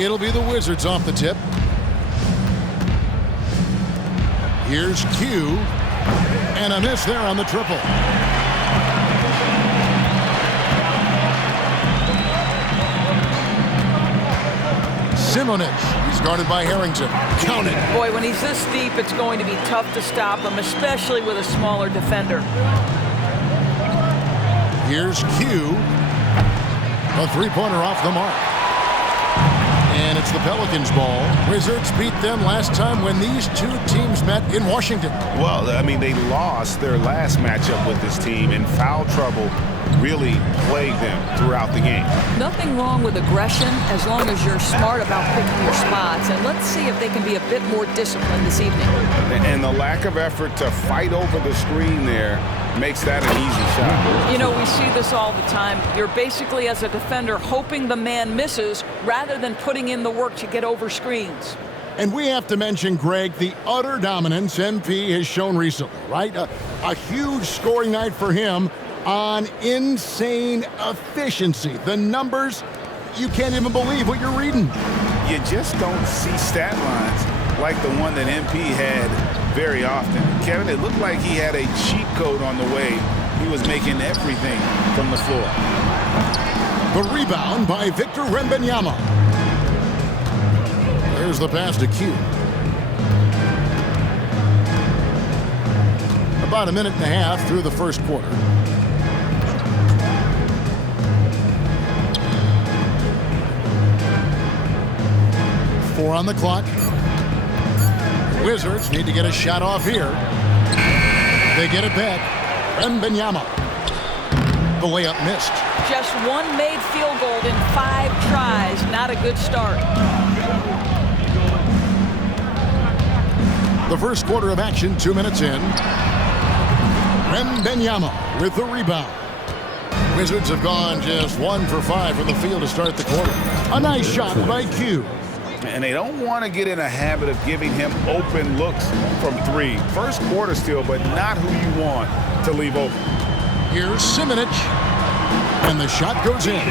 It'll be the Wizards off the tip. Here's Q. And a miss there on the triple. Simonich. He's guarded by Harrington. Count it. Boy, when he's this deep, it's going to be tough to stop him, especially with a smaller defender. Here's Q. A three-pointer off the mark. And it's the Pelicans' ball. Wizards beat them last time when these two teams met in Washington. Well, I mean, they lost their last matchup with this team, and foul trouble really plagued them throughout the game. Nothing wrong with aggression as long as you're smart about picking your spots. And let's see if they can be a bit more disciplined this evening. And the lack of effort to fight over the screen there makes that an easy shot. You know, we see this all the time. You're basically, as a defender, hoping the man misses rather than putting in the work to get over screens. And we have to mention, Greg, the utter dominance MP has shown recently, right? A huge scoring night for him on insane efficiency. The numbers, you can't even believe what you're reading. You just don't see stat lines like the one that MP had very often. Kevin, it looked like he had a cheat code on the way he was making everything from the floor. The rebound by Victor Wembanyama. There's the pass to Q. About a minute and a half through the first quarter. Four on the clock. Wizards need to get a shot off here. They get it back. Wembanyama. The layup missed. Just one made field goal in 5 tries. Not a good start. The first quarter of action, 2 minutes in. Wembanyama with the rebound. Wizards have gone just 1 for 5 from the field to start the quarter. A nice shot by Q. And they don't want to get in a habit of giving him open looks from 3. First quarter still, but not who you want to leave open. Here's Simonich. And the shot goes in.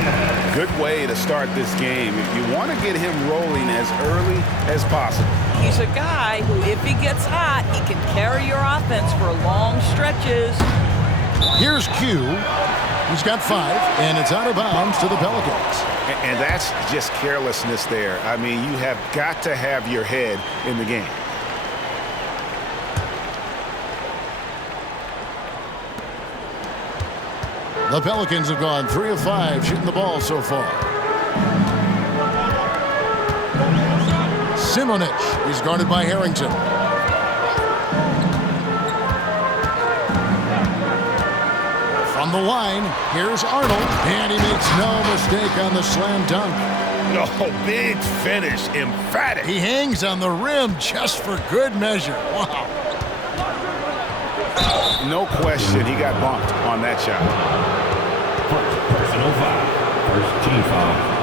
Good way to start this game. If you want to get him rolling as early as possible. He's a guy who, if he gets hot, he can carry your offense for long stretches. Here's Q. He's got 5, and it's out of bounds to the Pelicans. And that's just carelessness there. I mean, you have got to have your head in the game. The Pelicans have gone 3 of 5 shooting the ball so far. Simonich. He's guarded by Harrington. From the line, here's Arnold. And he makes no mistake on the slam dunk. No, big finish. Emphatic. He hangs on the rim just for good measure. Wow. No question, he got bumped on that shot. Personal foul. First team foul.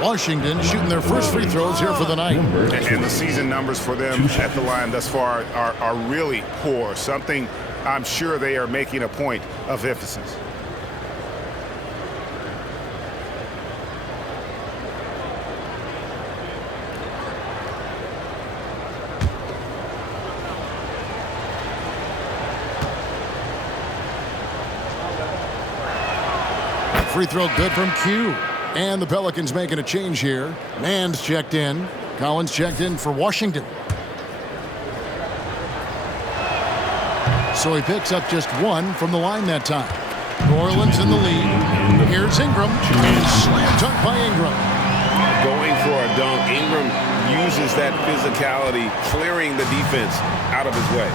Washington shooting their first free throws here for the night. And the season numbers for them at the line thus far are really poor. Something I'm sure they are making a point of emphasis. Free throw good from Q. And the Pelicans making a change here. Mann's checked in. Collins checked in for Washington. So he picks up just 1 from the line that time. New Orleans in the lead. Here's Ingram. And slam dunk by Ingram. Going for a dunk. Ingram uses that physicality, clearing the defense out of his way.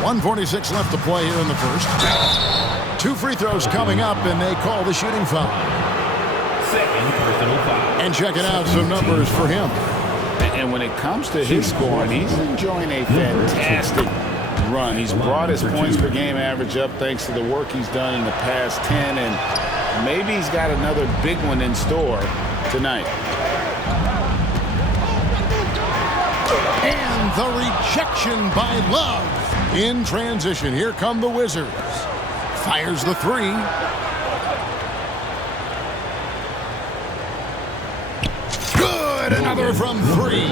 1:46 left to play here in the first. 2 free throws coming up, and they call the shooting foul. Second personal foul. And checking out some numbers for him. And when it comes to his scoring, he's enjoying a fantastic run. He's brought his points per game average up thanks to the work he's done in the past 10, and maybe he's got another big one in store tonight. And the rejection by Love. In transition, here come the Wizards. Fires the three. Good. Another from three.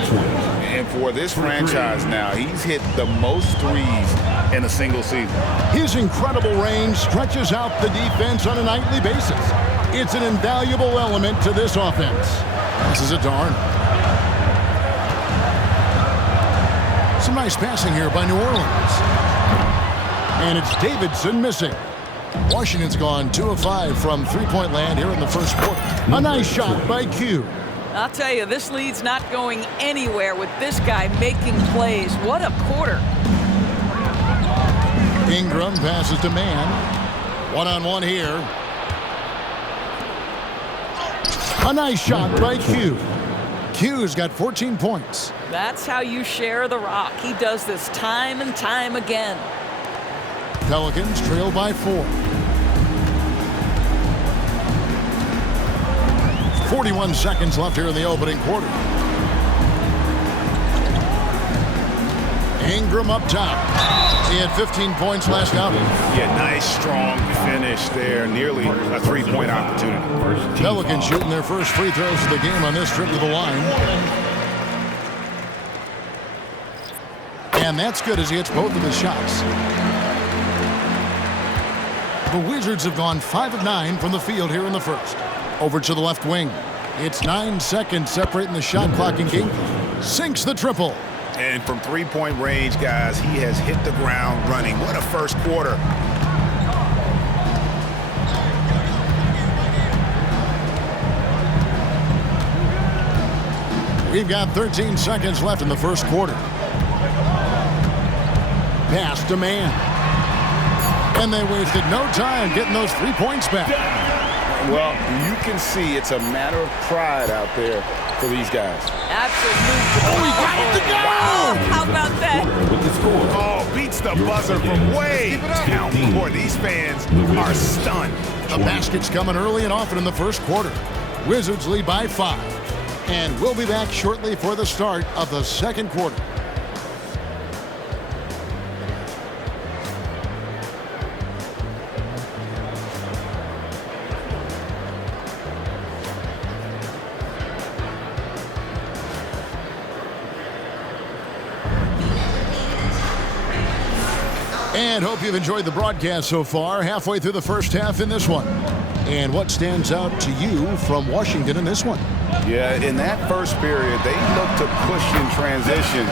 And for this franchise now, he's hit the most threes in a single season. His incredible range stretches out the defense on a nightly basis. It's an invaluable element to this offense. This is a darn. Some nice passing here by New Orleans. And it's Davidson missing. Washington's gone 2 of 5 from three-point land here in the first quarter. A nice shot by Q. I'll tell you, this lead's not going anywhere with this guy making plays. What a quarter. Ingram passes to Man. One-on-one here. A nice shot by Q. Q's got 14 points. That's how you share the rock. He does this time and time again. Pelicans trail by 4. 41 seconds left here in the opening quarter. Ingram up top. He had 15 points last outing. Yeah, nice, strong finish there. Nearly a three-point opportunity. Pelicans shooting their first free throws of the game on this trip to the line. And that's good as he hits both of his shots. The Wizards have gone 5 of 9 from the field here in the first. Over to the left wing. It's 9 seconds separating the shot clock and game. Sinks the triple. And from three-point range, guys, he has hit the ground running. What a first quarter. We've got 13 seconds left in the first quarter. Pass to Man. And they wasted no time getting those 3 points back. Well, you can see it's a matter of pride out there for these guys. Absolutely. Oh, he got it to go! Wow, how about that? With the score. Oh, beats the buzzer from way down court. These fans are stunned. The basket's coming early and often in the first quarter. Wizards lead by 5. And we'll be back shortly for the start of the second quarter. And hope you've enjoyed the broadcast so far, halfway through the first half in this one. And what stands out to you from Washington in this one? Yeah, in that first period, they looked to push in transition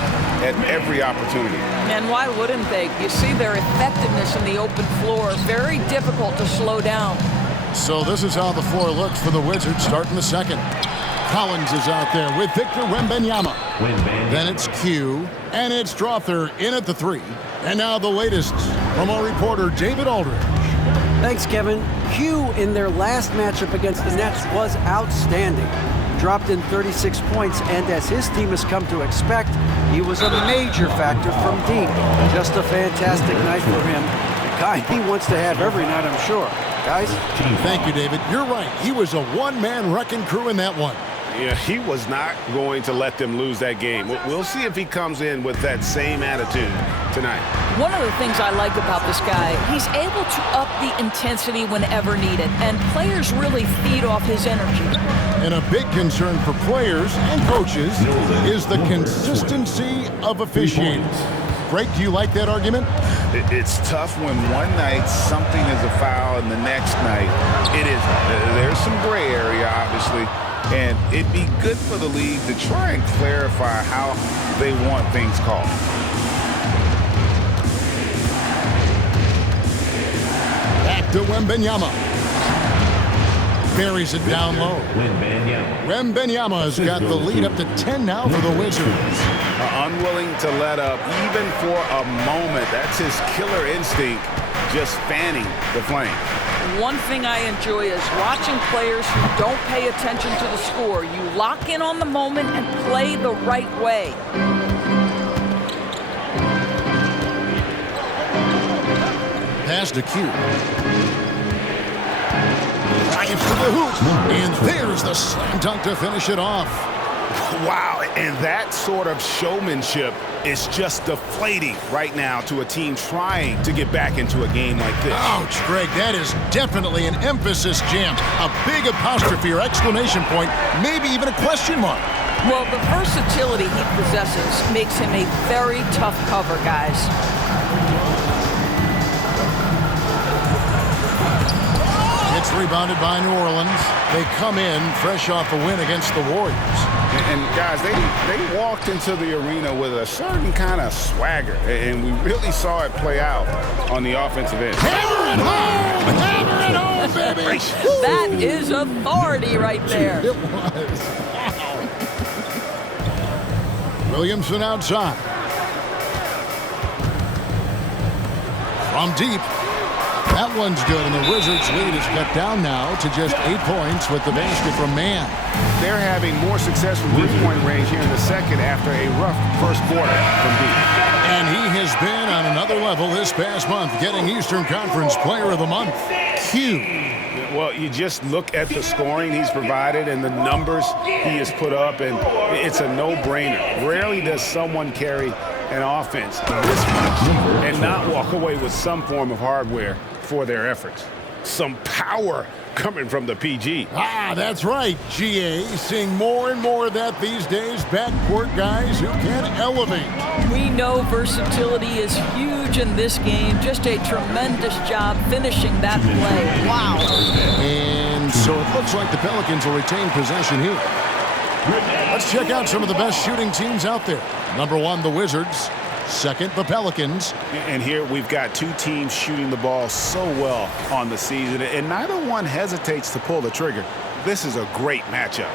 at every opportunity. And why wouldn't they? You see their effectiveness in the open floor. Very difficult to slow down. So this is how the floor looks for the Wizards starting the second. Collins is out there with Victor Wembanyama. Then it's Q, and it's Strother in at the 3. And now the latest from our reporter, David Aldridge. Thanks, Kevin. Q in their last matchup against the Nets was outstanding. Dropped in 36 points, and as his team has come to expect, he was a major factor from deep. Just a fantastic night for him. The guy he wants to have every night, I'm sure. Guys? Thank you, David. You're right. He was a one-man wrecking crew in that one. Yeah, he was not going to let them lose that game. We'll see if he comes in with that same attitude tonight. One of the things I like about this guy, he's able to up the intensity whenever needed, and players really feed off his energy. And a big concern for players and coaches is the consistency of officiating. Greg, do you like that argument? It's tough when one night something is a foul and the next night it isn't. There's some gray area, obviously, and it'd be good for the league to try and clarify how they want things called. Back to Wembanyama. Buries it down low. Wembanyama's got the lead up to 10 now for the Wizards. Unwilling to let up even for a moment. That's his killer instinct, just fanning the flame. One thing I enjoy is watching players who don't pay attention to the score. You lock in on the moment and play the right way. Pass to Q. Drives to the hoop. And there's the slam dunk to finish it off. Wow, and that sort of showmanship is just deflating right now to a team trying to get back into a game like this. Ouch, Greg, that is definitely an emphasis jam. A big apostrophe or exclamation point, maybe even a question mark. Well, the versatility he possesses makes him a very tough cover, guys. It's rebounded by New Orleans. They come in fresh off a win against the Warriors. And guys, they walked into the arena with a certain kind of swagger, and we really saw it play out on the offensive end. Hammer it home! Hammer it home, baby! That is authority right there. It was. Wow. Williamson outside. From deep. That one's good, and the Wizards' lead is cut down now to just 8 points with the basket from Mann. They're having more success from three-point range here in the second after a rough first quarter from deep. And he has been on another level this past month, getting Eastern Conference Player of the Month. Q. Well, you just look at the scoring he's provided and the numbers he has put up, and it's a no-brainer. Rarely does someone carry an offense this much and not walk away with some form of hardware for their efforts. Some power coming from the PG. Ah, that's right, GA. Seeing more and more of that these days. Backcourt guys who can elevate. We know versatility is huge in this game. Just a tremendous job finishing that play. Wow. And so it looks like the Pelicans will retain possession here. Let's check out some of the best shooting teams out there. Number 1, the Wizards. Second, the Pelicans. And here we've got two teams shooting the ball so well on the season, and neither one hesitates to pull the trigger. This is a great matchup.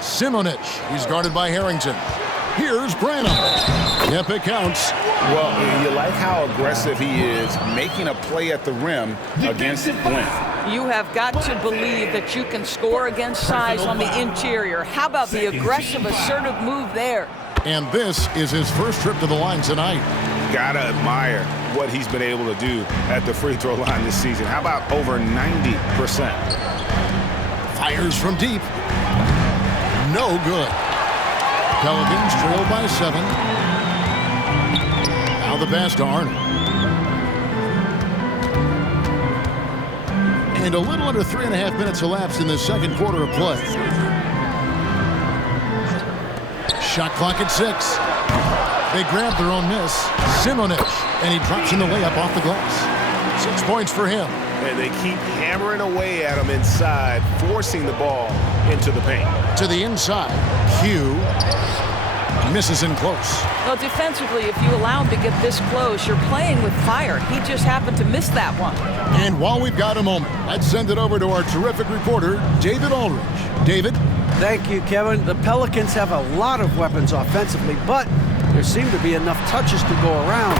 Simonich. He's guarded by Harrington. Here's Branham. Yep, it counts. Well, you like how aggressive he is, making a play at the rim against length. You have got to believe that you can score against size on the interior. How about the aggressive, assertive move there? And this is his first trip to the line tonight. Gotta admire what he's been able to do at the free throw line this season. How about over 90%? Fires from deep. No good. Pelicans trail by 7. Now the pass to Arnold. And a little under 3.5 minutes elapsed in the second quarter of play. Shot clock at 6. They grab their own miss. Simonich, and he drops in the layup off the glass. 6 points for him. And they keep hammering away at him inside, forcing the ball into the paint. To the inside. Q misses in close. Well, defensively, if you allow him to get this close, you're playing with fire. He just happened to miss that one. And while we've got a moment, let's send it over to our terrific reporter, David Aldridge. David? Thank you, Kevin. The Pelicans have a lot of weapons offensively, but there seem to be enough touches to go around.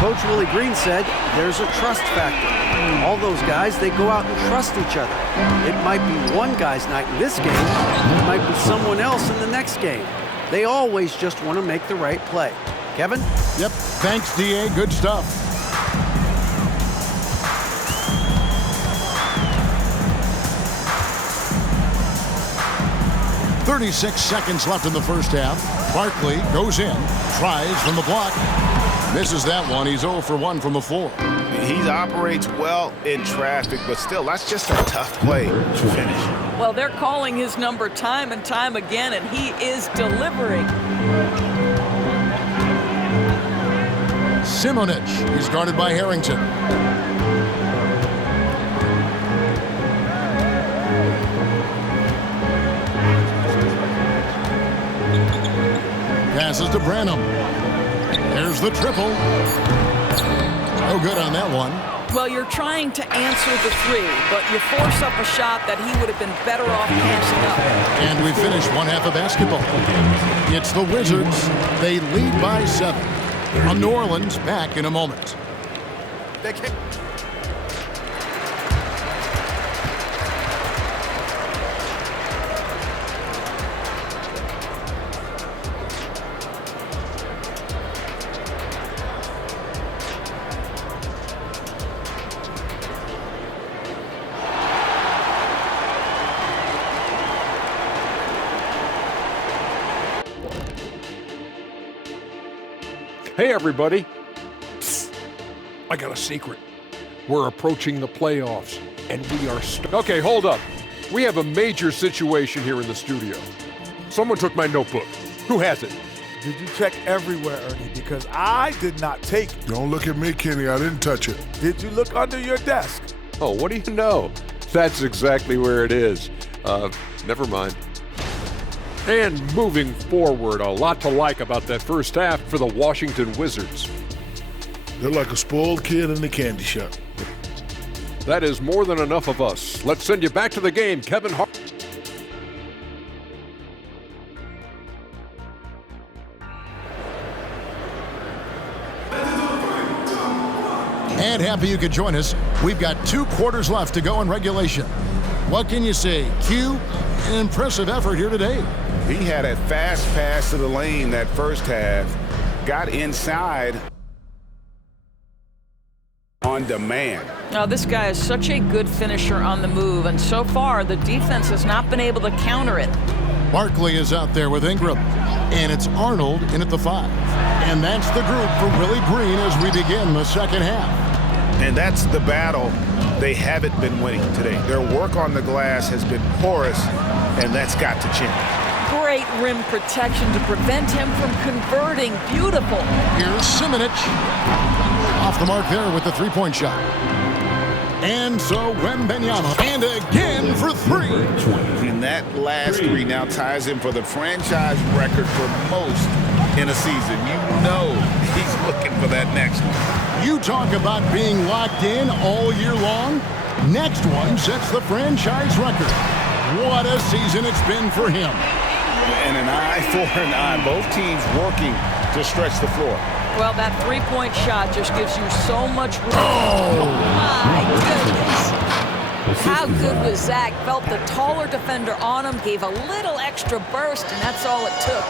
Coach Willie Green said there's a trust factor. All those guys, they go out and trust each other. It might be one guy's night in this game. It might be someone else in the next game. They always just want to make the right play. Kevin? Yep. Thanks, D.A. Good stuff. .36 seconds left in the first half. Barkley goes in, tries from the block. Misses that one. He's 0 for 1 from the floor. He operates well in traffic, but still, that's just a tough play to finish. Well, they're calling his number time and time again, and he is delivering. Simonich. He's guarded by Harrington. Passes to Branham. There's the triple. No good on that one. Well, you're trying to answer the three, but you force up a shot that he would have been better off passing up. And we finish one half of basketball. It's the Wizards. They lead by 7. From New Orleans, back in a moment. Hey, everybody. Psst. I got a secret. We're approaching the playoffs, and we are Okay, hold up. We have a major situation here in the studio. Someone took my notebook. Who has it? Did you check everywhere, Ernie? Because I did not take it. Don't look at me, Kenny. I didn't touch it. Did you look under your desk? Oh, what do you know? That's exactly where it is. Never mind. And moving forward, a lot to like about that first half for the Washington Wizards. They're like a spoiled kid in the candy shop. That is more than enough of us. Let's send you back to the game, Kevin Hart. And happy you could join us. We've got 2 quarters left to go in regulation. What can you say? Q, an impressive effort here today. He had a fast pass to the lane that first half, got inside on demand. Now, this guy is such a good finisher on the move, and so far the defense has not been able to counter it. Barkley is out there with Ingram, and it's Arnold in at the 5. And that's the group for Willie Green as we begin the second half. And that's the battle they haven't been winning today. Their work on the glass has been porous, and that's got to change. Great rim protection to prevent him from converting. Beautiful. Here's Simonich. Off the mark there with the 3-point shot. And so Wembanyama, and again for 3. And that last 3 now ties him for the franchise record for most in a season. You know he's looking for that next one. You talk about being locked in all year long. Next one sets the franchise record. What a season it's been for him. And an eye for an eye. Both teams working to stretch the floor. Well, that 3-point shot just gives you so much room. Oh, my goodness. How good was Zach? Felt the taller defender on him, gave a little extra burst, and that's all it took.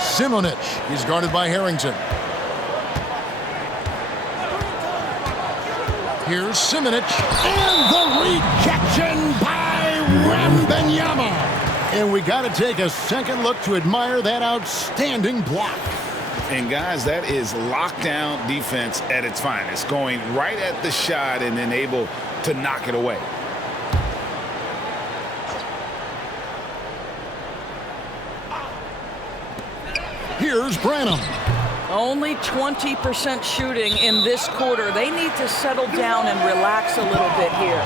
Simonich, he's guarded by Harrington. Here's Simonich, and the rejection by Wembanyama. And we got to take a second look to admire that outstanding block. And guys, that is lockdown defense at its finest, going right at the shot and then able to knock it away. Here's Branham. Only 20% shooting in this quarter. They need to settle down and relax a little bit here.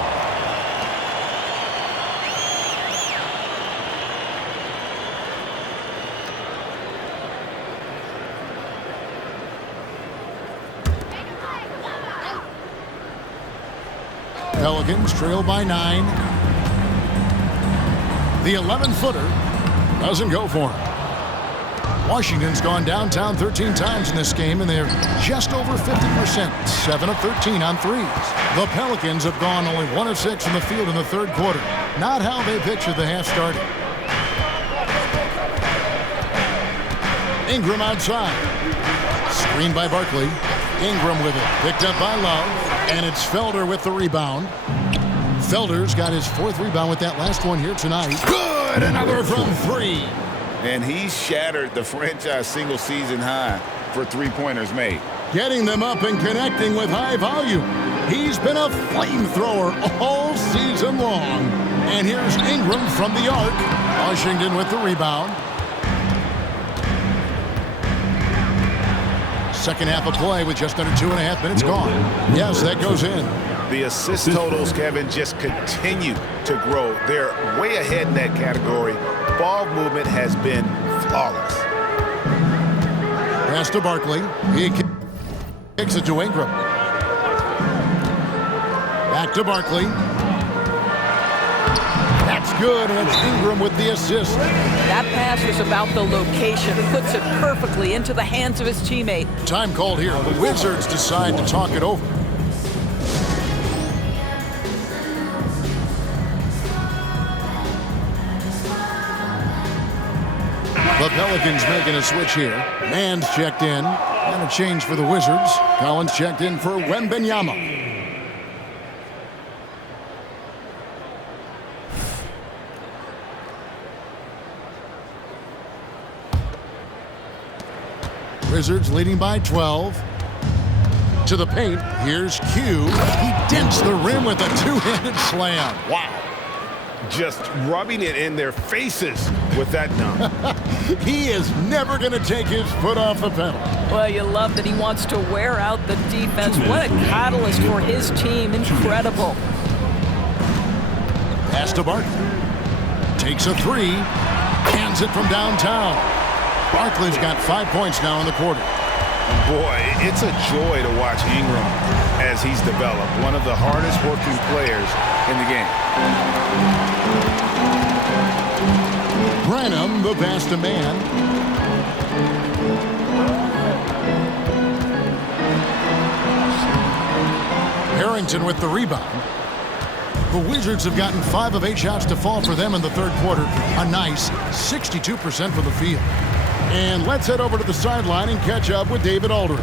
Pelicans trail by 9. The 11-footer doesn't go for him. Washington's gone downtown 13 times in this game, and they're just over 50%, 7 of 13 on threes. The Pelicans have gone only 1 of 6 in the field in the third quarter. Not how they pictured the half started. Ingram outside. Screened by Barkley. Ingram with it. Picked up by Love. And it's Felder with the rebound. Felder's got his 4th rebound with that last one here tonight. Good! Another from 3. And he shattered the franchise single-season high for 3-pointers made. Getting them up and connecting with high volume. He's been a flamethrower all season long. And here's Ingram from the arc. Washington with the rebound. Second half of play with just under 2.5 minutes gone. Yes, that goes in. The assist totals, Kevin, just continue to grow. They're way ahead in that category. Ball movement has been flawless. Pass to Barkley. He kicks it to Ingram. Back to Barkley. That's good, and it's Ingram with the assist. That pass was about the location. Puts it perfectly into the hands of his teammate. Time called here. The Wizards decide to talk it over. The Pelicans making a switch here. Mann's checked in. And a change for the Wizards. Collins checked in for Wembanyama. Wizards leading by 12. To the paint. Here's Q. He dents the rim with a two-handed slam. Wow. Just rubbing it in their faces with that dunk. He is never going to take his foot off the pedal. Well, you love that he wants to wear out the defense. What a catalyst for his team. Incredible. Pass to Barkley. Takes a three. Hands it from downtown. Barkley's got 5 points now in the quarter. Boy, it's a joy to watch Ingram as he's developed. One of the hardest working players in the game. Branham, the pass to man. Harrington with the rebound. The Wizards have gotten 5 of 8 shots to fall for them in the third quarter. A nice 62% from the field. And let's head over to the sideline and catch up with David Aldridge.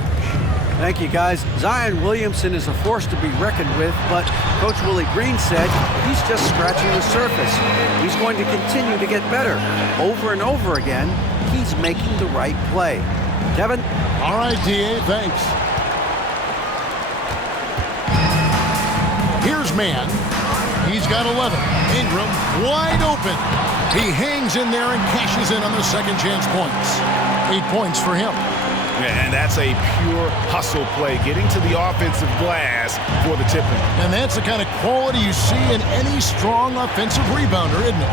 Thank you, guys. Zion Williamson is a force to be reckoned with, but Coach Willie Green said he's just scratching the surface. He's going to continue to get better. Over and over again, he's making the right play. Kevin? All right, D.A., thanks. Here's man. He's got 11. Ingram wide open. He hangs in there and cashes in on the second chance points. 8 points for him. Yeah, and that's a pure hustle play, getting to the offensive glass for the tip-in. And that's the kind of quality you see in any strong offensive rebounder, isn't it?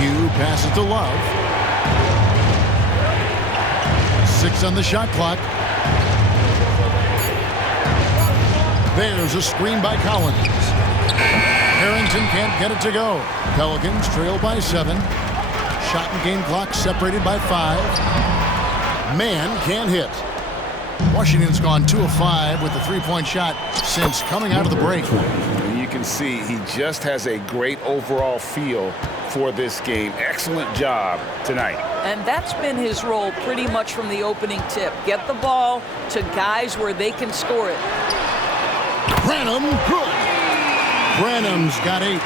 Q passes to Love. 6 on the shot clock. There's a screen by Collins. Harrington can't get it to go. Pelicans trail by 7. Shot and game clock separated by 5. Man can't hit. Washington's gone 2 of 5 with the three-point shot since coming out of the break. And you can see he just has a great overall feel for this game. Excellent job tonight. And that's been his role pretty much from the opening tip. Get the ball to guys where they can score it. Branham, good. Branham's got 8.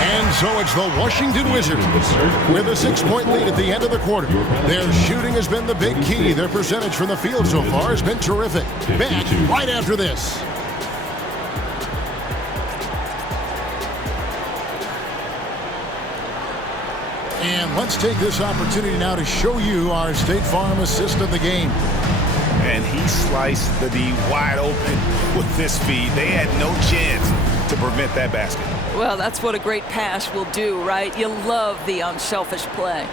And so it's the Washington Wizards with a 6-point lead at the end of the quarter. Their shooting has been the big key. Their percentage from the field so far has been terrific. Back right after this. And let's take this opportunity now to show you our State Farm assist of the game. And he sliced the D wide open with this feed. They had no chance to prevent that basket. Well, that's what a great pass will do, right? You love the unselfish play.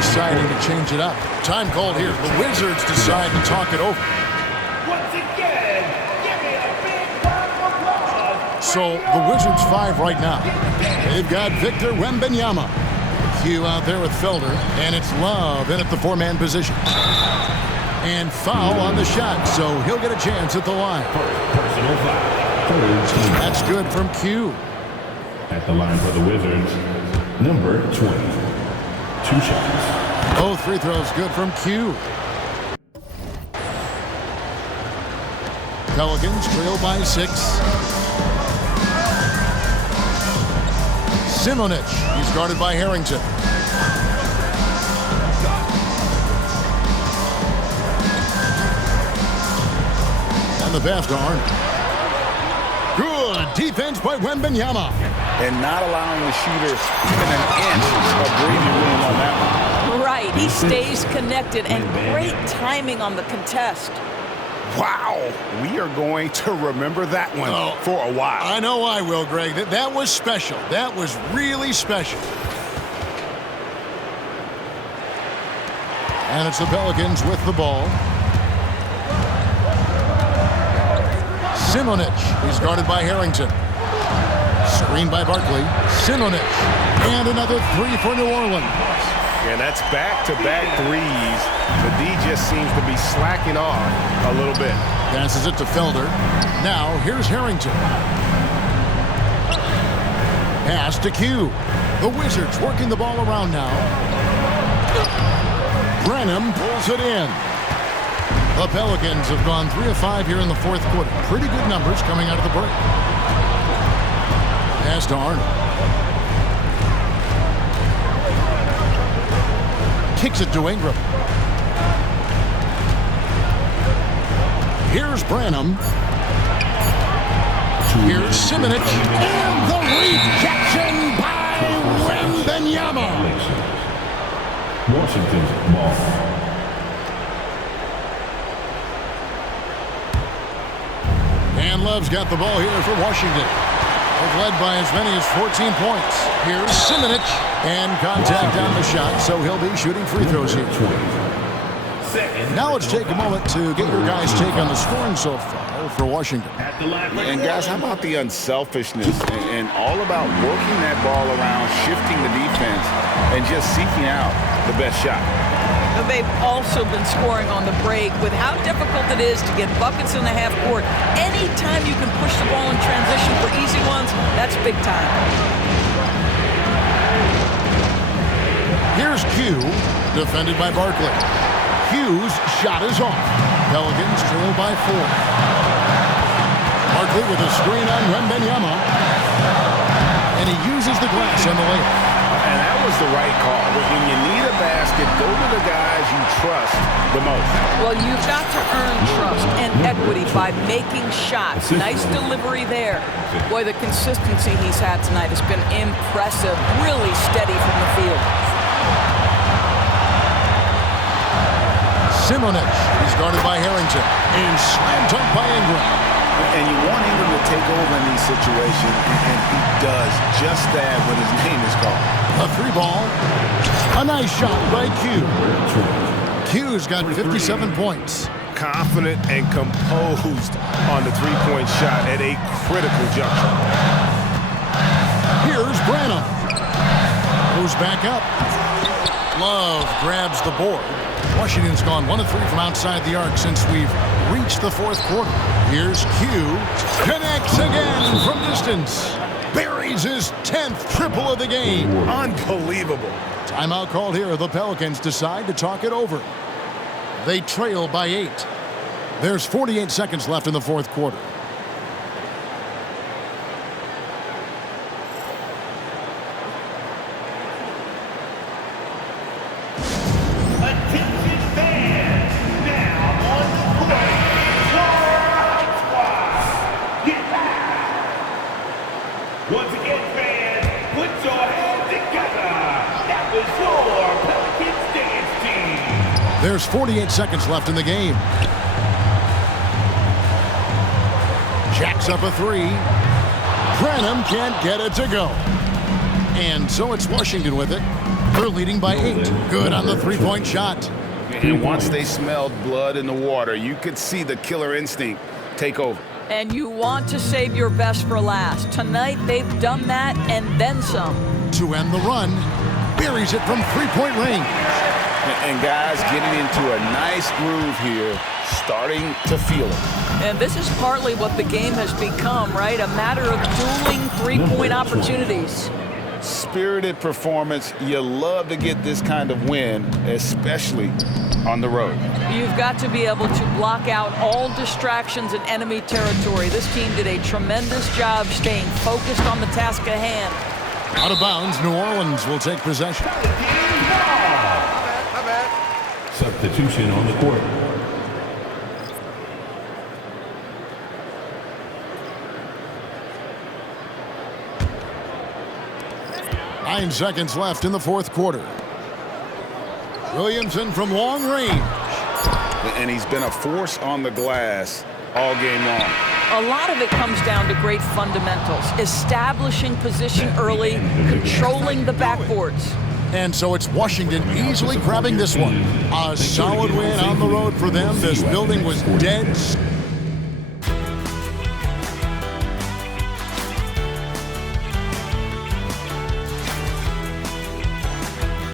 Deciding to change it up. Time called here. The Wizards decide to talk it over. So the Wizards 5 right now. They've got Victor Wembanyama. Q out there with Felder, and it's Love in at the 4-man position. And foul on the shot, so he'll get a chance at the line. Personal foul. That's good from Q. At the line for the Wizards, number 20. 2 shots. Both free throws good from Q. Pelicans trail by 6. Simonic, he's guarded by Harrington. And the pass to Arnold. Good defense by Wembanyama. And not allowing the shooter even an inch of breathing room on that one. Right, he stays connected, and great timing on the contest. Wow, we are going to remember that one for a while. I know I will, Greg. That was special. That was really special. And it's the Pelicans with the ball. Simonic, he's guarded by Harrington. Screen by Barkley. Simonic, and another 3 for New Orleans. And that's back-to-back threes. The D just seems to be slacking off a little bit. Passes it to Felder. Now, here's Harrington. Pass to Q. The Wizards working the ball around now. Branham pulls it in. The Pelicans have gone 3 of 5 here in the fourth quarter. Pretty good numbers coming out of the break. Pass to Arnold. Kicks it to Ingram. Here's Branham. Here's Simonich. And the rejection by Wembanyama. Washington's ball. And Love's got the ball here for Washington. They've led by as many as 14 points. Here's Simonich. And contact on the shot, so he'll be shooting free throws here. Now let's take a moment to get your guys' take on the scoring so far for Washington. And guys, how about the unselfishness and all about working that ball around, shifting the defense, and just seeking out the best shot. They've also been scoring on the break with how difficult it is to get buckets in the half court. Anytime you can push the ball in transition for easy ones, that's big time. Here's Q, defended by Barkley. Q's shot is off. Pelicans trail by 4. Barkley with a screen on Wembanyama. And he uses the glass on the layup. And that was the right call. When you need a basket, go to the guys you trust the most. Well, you've got to earn trust and equity by making shots. Nice delivery there. Boy, the consistency he's had tonight has been impressive. Really steady from the field. Simonich is guarded by Harrington and slammed up by Ingram. And you want Ingram to take over in these situations, and he does just that when his name is called. A 3-ball. A nice shot by Q. Q's got 57 points. Confident and composed on the three-point shot at a critical juncture. Here's Branham. Goes back up. Love grabs the board. Washington's gone 1 of 3 from outside the arc since we've reached the fourth quarter. Here's Q. Connects again from distance. Buries his 10th triple of the game. Unbelievable. Timeout called here. The Pelicans decide to talk it over. They trail by 8. There's 48 seconds left in the fourth quarter. Once again, fans, put your hands together. That was your Pelicans dance team. There's 48 seconds left in the game. Jacks up a 3. Branham can't get it to go. And so it's Washington with it. They're leading by 8. Good on the three-point shot. And once they smelled blood in the water, you could see the killer instinct take over. And you want to save your best for last. Tonight, they've done that and then some. To end the run, buries it from three-point range. And guys getting into a nice groove here, starting to feel it. And this is partly what the game has become, right? A matter of dueling three-point opportunities. Spirited performance. You love to get this kind of win, especially on the road. You've got to be able to block out all distractions in enemy territory. This team did a tremendous job staying focused on the task at hand. Out of bounds, New Orleans will take possession. Substitution on the court. Nine seconds left in the fourth quarter. Williamson from long range. And he's been a force on the glass all game long. A lot of it comes down to great fundamentals, establishing position early, controlling the backboards. And so it's Washington easily grabbing this one. A solid win on the road for them. This building was dead